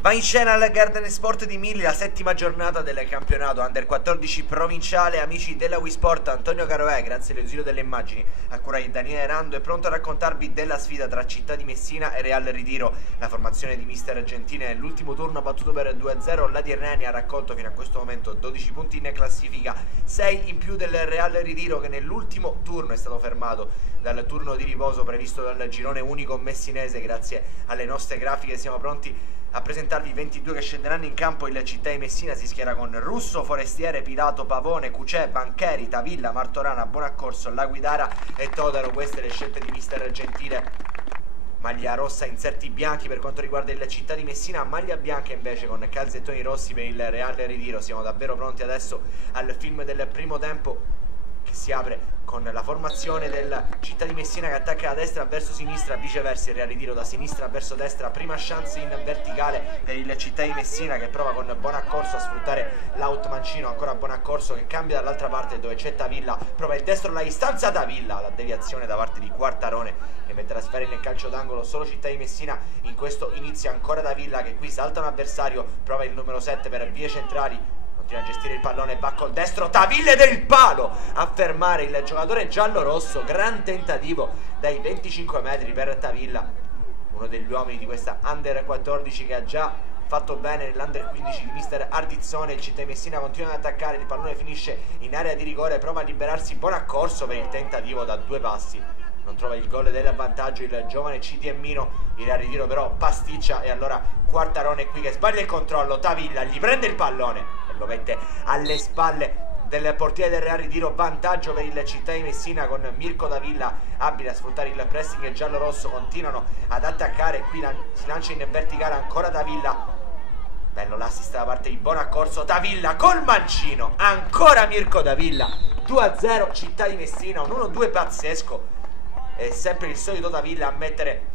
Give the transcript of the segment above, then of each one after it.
Va in scena al Garden Sport di Milli la settima giornata del campionato Under 14 provinciale. Amici della Wii Sport, Antonio Caroè, grazie all'ausilio delle immagini, a cura di Daniele Rando, è pronto a raccontarvi della sfida tra Città di Messina e Real Ritiro. La formazione di mister Gentile nell'ultimo turno ha battuto per 2-0 la Tirrenia, ha raccolto fino a questo momento 12 punti in classifica, 6 in più del Real Ritiro, che nell'ultimo turno è stato fermato dal turno di riposo previsto dal girone unico messinese. Grazie alle nostre grafiche siamo pronti a presentarvi i 22 che scenderanno in campo. Il Città di Messina si schiera con Russo, Forestiere, Pilato, Pavone, Cucè, Bancheri, Tavilla, Martorana, Bonaccorso, La Guidara e Todaro. Queste le scelte di mister Gentile. Maglia rossa, inserti bianchi per quanto riguarda il Città di Messina, maglia bianca invece con calzettoni rossi per il Real Ritiro. Siamo davvero pronti adesso al film del primo tempo, che si apre con la formazione del Città di Messina che attacca da destra verso sinistra, viceversa il Real Ritiro da sinistra verso destra. Prima chance in verticale per il Città di Messina, che prova con Bonaccorso a sfruttare l'out mancino. Ancora Bonaccorso che cambia dall'altra parte dove c'è Tavilla, prova il destro alla distanza, Tavilla, la deviazione da parte di Quartarone che mette la sfera nel calcio d'angolo. Solo Città di Messina in questo inizio, ancora Tavilla che qui salta un avversario, prova il numero 7 per vie centrali, a gestire il pallone, va col destro, Tavilla del palo a fermare il giocatore giallo-rosso. Gran tentativo dai 25 metri per Tavilla, uno degli uomini di questa Under 14 che ha già fatto bene nell'Under 15 di mister Ardizzone. Il Città di Messina continua ad attaccare, il pallone finisce in area di rigore, prova a liberarsi Bonaccorso per il tentativo da 2 passi, non trova il gol del vantaggio il giovane CDMino. Il Ritiro però pasticcia e allora Quartarone qui che sbaglia il controllo, Tavilla gli prende il pallone e lo mette alle spalle del portiere del Real Ritiro. Vantaggio per il Città di Messina con Mirko Tavilla abile a sfruttare il pressing giallo-rosso. Continuano ad attaccare, qui si lancia in verticale ancora Tavilla, bello l'assist da parte di Bonaccorso, Tavilla col mancino, ancora Mirko Tavilla, 2-0 Città di Messina, un 1-2 pazzesco. È sempre il solito Tavilla a mettere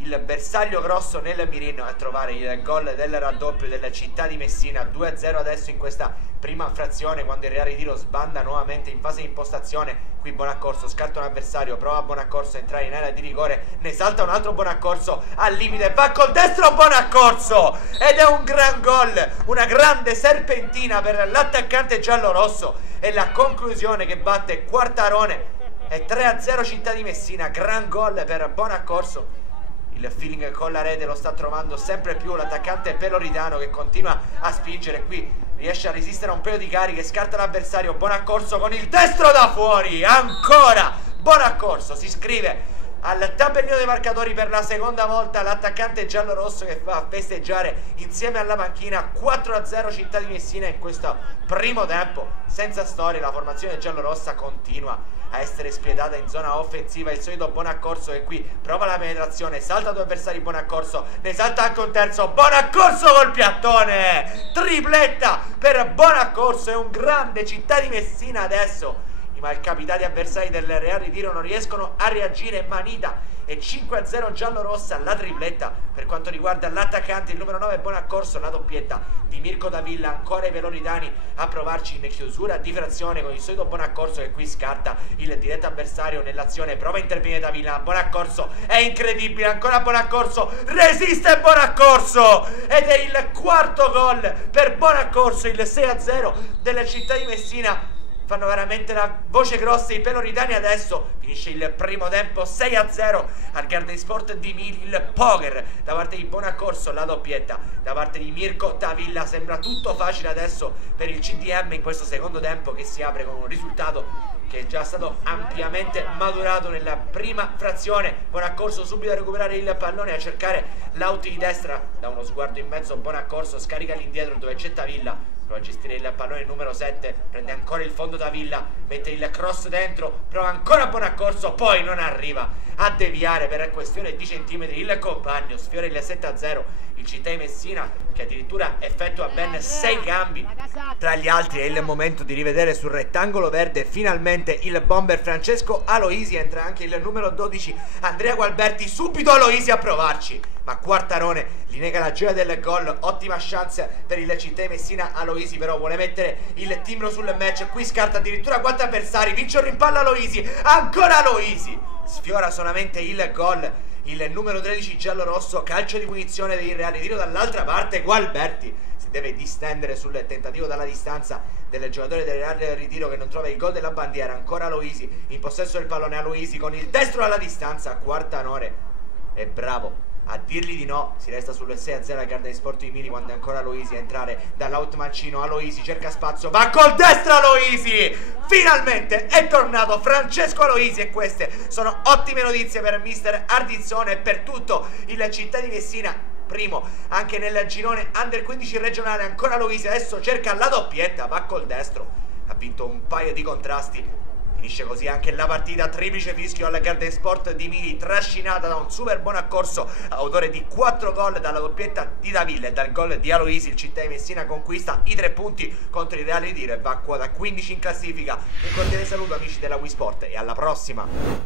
il bersaglio grosso nel mirino, a trovare il gol del raddoppio della Città di Messina. 2-0 adesso in questa prima frazione, quando il Real Ritiro sbanda nuovamente in fase di impostazione. Qui Bonaccorso scarta un avversario, prova Bonaccorso a entrare in area di rigore, ne salta un altro Bonaccorso al limite, va col destro Bonaccorso ed è un gran gol, una grande serpentina per l'attaccante giallo-rosso e la conclusione che batte Quartarone. È 3-0 Città di Messina, gran gol per Bonaccorso. Il feeling con la rete lo sta trovando sempre più l'attaccante peloritano, che continua a spingere, qui riesce a resistere a un paio di cariche, scarta l'avversario. Bonaccorso con il destro da fuori, ancora Bonaccorso si iscrive al tabellino dei marcatori per la seconda volta, l'attaccante giallo-rosso che fa festeggiare insieme alla panchina. 4-0 Città di Messina in questo primo tempo, senza storia. La formazione giallo-rossa continua a essere spietata in zona offensiva. Il solito Bonaccorso che qui prova la penetrazione, salta 2 avversari Bonaccorso, ne salta anche un terzo, Bonaccorso col piattone, tripletta per Bonaccorso. È un grande Città di Messina adesso. I malcapitati avversari del Real Ritiro non riescono a reagire. Manita e 5-0 giallo-rossa, la tripletta per quanto riguarda l'attaccante, il numero 9 Bonaccorso, la doppietta di Mirko Tavilla, ancora i peloritani a provarci in chiusura di frazione con il solito Bonaccorso che qui scarta il diretto avversario nell'azione, prova a intervenire Tavilla, Bonaccorso è incredibile, ancora Bonaccorso, resiste Bonaccorso ed è il quarto gol per Bonaccorso, il 6-0 della Città di Messina. Fanno veramente la voce grossa i peloritani. Adesso finisce il primo tempo 6-0 al Garden Sport di Mili. Il poker da parte di Bonaccorso, la doppietta da parte di Mirko Tavilla. Sembra tutto facile adesso per il CDM in questo secondo tempo, che si apre con un risultato che è già stato ampiamente maturato nella prima frazione. Bonaccorso subito a recuperare il pallone, a cercare l'out di destra, da uno sguardo in mezzo Bonaccorso scarica all'indietro dove c'è Tavilla, prova a gestire il pallone numero 7, prende ancora il fondo Tavilla, mette il cross dentro, prova ancora Bonaccorso, poi non arriva a deviare per questione di centimetri il compagno, sfiora il 7-0 il Città di Messina, che addirittura effettua ben 6 cambi. Tra gli altri è il momento di rivedere sul rettangolo verde finalmente il bomber Francesco Aloisi, entra anche il numero 12 Andrea Gualberti, subito Aloisi a provarci, ma Quartarone gli nega la gioia del gol. Ottima chance per il Città di Messina, Aloisi però vuole mettere il timbro sul match, qui scarta addirittura 4 avversari, vince un rimpallo Aloisi, ancora Aloisi, sfiora solamente il gol il numero 13 giallo-rosso, calcio di punizione dei Reali, tiro dall'altra parte, Gualberti si deve distendere sul tentativo dalla distanza del giocatore del Real del ritiro che non trova il gol della bandiera. Ancora Aloisi in possesso del pallone, Aloisi con il destro alla distanza, Quartanore è bravo a dirgli di no, si resta sul 6-0 al Garda di Sport di Mili quando è ancora Aloisi a entrare dall'out mancino. Aloisi cerca spazio, va col destro Aloisi, finalmente è tornato Francesco Aloisi e queste sono ottime notizie per mister Ardizzone e per tutto il Città di Messina, primo anche nel girone under 15 regionale. Ancora Aloisi, adesso cerca la doppietta, va col destro, ha vinto un paio di contrasti. Finisce così anche la partita, triplice fischio alla Garden Sport di Mili, trascinata da un super buon accorso, autore di 4 gol dalla doppietta di Daville e dal gol di Aloisi. Il Città di Messina conquista i 3 punti contro il Reale di Tiro e va a quota 15 in classifica. Un cordiale saluto amici della Wii Sport e alla prossima!